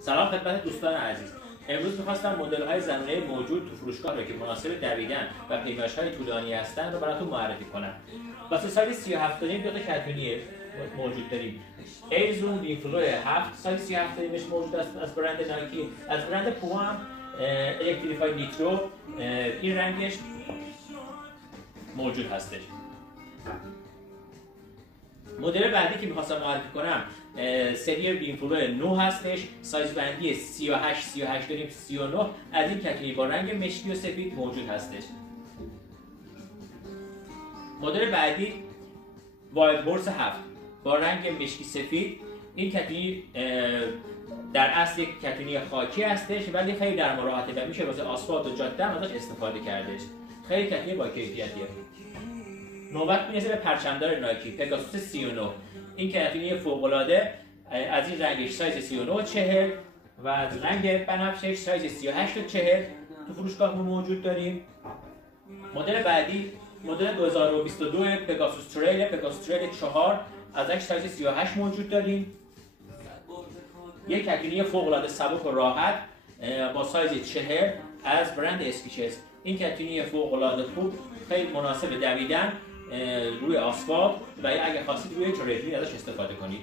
سلام خدمت دوستان عزیز. امروز می‌خواستم مدل‌های زنونه موجود تو فروشگاه رو که مناسب دویدن و پیمایش‌های طولانی هستن رو براتون معرفی کنم. واسه سایز 37 دو تا کتونی موجود داریم. ایرزون وینفلو 7 سایز 37 موجود است از برند نایکی. از برند پوما هم الکتریفای نیترو این رنگش موجود هستش. مدل بعدی که می‌خواستم معرفی کنم سری وینفلو 9 هستش. سایز بندی 38 داریم 39 از این کتونی با رنگ مشکی و سفید موجود هستش. مدل بعدی وایلد هورس 7 با رنگ مشکی سفید. این کتونی در اصل یک کتونی خاکی هستش ولی خیلی در راحته و میشه واسه آسفالت و جاده هم ازش استفاده کردش. خیلی کتونی با کیفیتیه. نوبت میرسه به پرچمدار نایکی پگاسوس 39. این کتونی فوق‌العاده از این رنگش سایز 39 40 و از رنگ بنفشش سایز 38 و 40 تو فروشگاه موجود داریم. مدل بعدی مدل 2022 پگاسوس تریل 4 ازش سایز 38 موجود داریم. یک کتونی فوق‌العاده سبک و راحت با سایز 40 از برند اسکیچز. این کتونی فوق‌العاده خوب خیلی مناسب دویدن روی آسفالت و اگه خواستید روی تریل ازش استفاده کنید.